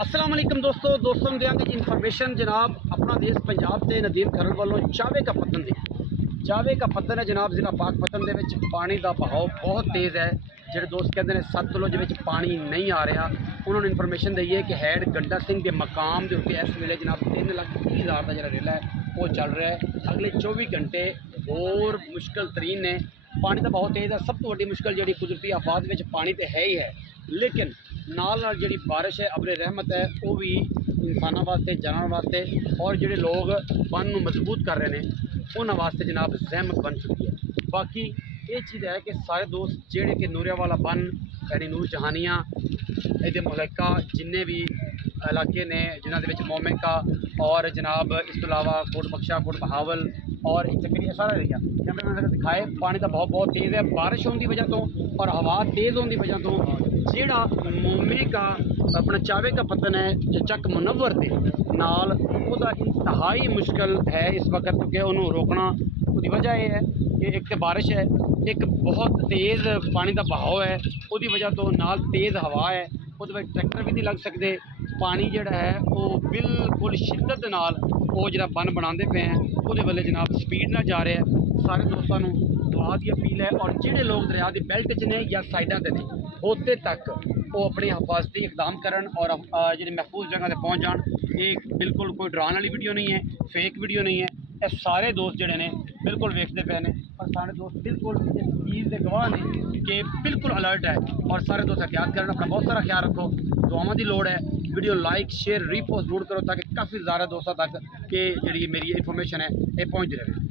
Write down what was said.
अस्सलाम वालेकुम दोस्तों देंगे जी इन्फॉर्मेशन जनाब अपना देश पंजाब के नदीम खरड़ वालों चावे का पत्तन दी चावे का पत्तन है जनाब जिला पाकपतन के पानी का बहाव बहुत तेज़ है। जो दोस्त कहते हैं सतलुज में पानी नहीं आ रहा उन्होंने इन्फॉर्मेशन दी है कि हैड गंडा सिंह के मकाम के उत्ते इस वे जनाब 3,30,000 का जो रेला है वो चल रहा है। अगले 24 घंटे होर मुश्किल तरीन ने। पानी का बहुत तेज़ है। सब तो वड्डी मुश्किल जी कुदरती आफात में पानी तो है ही है, लेकिन नाल जी बारिश है अबरे रहमत है वो भी इंसानों वास्ते जानवर वास्ते और जोड़े लोग बन मजबूत कर रहे हैं उन्होंने वास्ते जनाब जहमत बन चुकी है। बाकी ये चीज़ है कि सारे दोस्त जेड़े कि नूरिया वाला बन यानी नूर जहानिया ये मुहलका जिन्ने भी इलाके ने जिन्होंने मोमिका और जनाब इस तो अलावा कोट बख्शा कोट बहावल और एक चक्कर सारा एरिया कैमरे में दिखाए पानी का बहुत तेज़ है। बारिश होने की वजह तो और हवा तेज़ होने की वजह तो जेड़ा मोमे का अपना चावे का पत्तन है चक मुनव्वर के नाल उसका इंतहाई मुश्किल है इस वक्त, क्योंकि उन्होंने रोकना उसकी वजह यह है कि एक तो बारिश है, एक बहुत तेज़ पानी का बहाव है, उसकी वजह तो नाल तेज़ हवा है, उस ट्रैक्टर भी नहीं लग सकते। पानी जोड़ा है वो बिल्कुल शिद्दत नाल वो जो बन बनाते पे हैं वो वाले जनाब स्पीड ना जा रहे हैं। सारे दोस्तों दुआ की अपील है और जोड़े लोग दरिया की बेल्ट च ने या साइडा से ने होते तक वो अपनी हिफाजती इकदाम करन और जी महफूज जगह पर पहुँच जान। ये बिल्कुल कोई डराने वाली वीडियो नहीं है, फेक वीडियो नहीं है। ये सारे दोस्त जोड़े ने बिल्कुल वेखते पे ने और सारे दोस्त बिल्कुल इस चीज़ के गवाह ने कि बिल्कुल अलर्ट है और सारे दोस्त एहतियात करन। अपना बहुत सारा ख्याल रखो, दुआवां की लोड़ है। वीडियो लाइक शेयर रीपोस्ट जरूर करो ताकि काफ़ी ज़्यादा दोस्तों तक कि जी मेरी इन्फॉर्मेशन है ये पहुँचती रहे।